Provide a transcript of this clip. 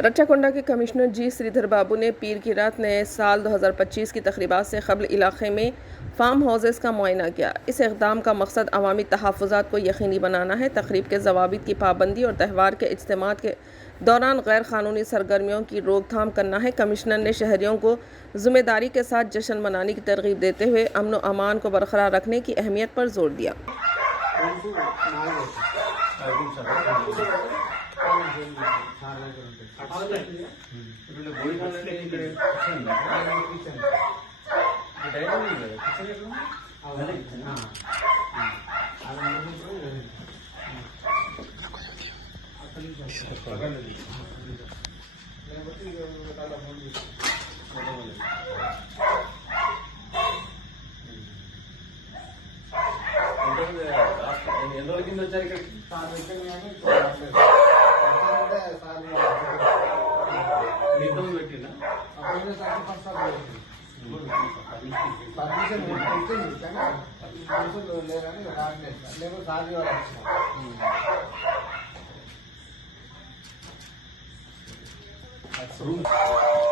रच्चाकोंडा के कमिश्नर जी श्रीधर बाबू ने पीर की रात नए साल 2025 की तकरीबात से कबल इलाके में फार्म हाउसेस का मुआयना किया। इस इक़दाम का मकसद अवामी तहफ़्फ़ुज़ात को यकीनी बनाना है। तकरीब के ज़वाबित की पाबंदी और त्यौहार के इज्तिमात के दौरान गैर क़ानूनी सरगर्मियों की रोकथाम करना है। कमिश्नर ने शहरियों को ज़िम्मेदारी के साथ जश्न मनाने की तरग़ीब देते हुए अमन व अमान को बरकरार रखने की अहमियत पर जोर दिया। రూమ్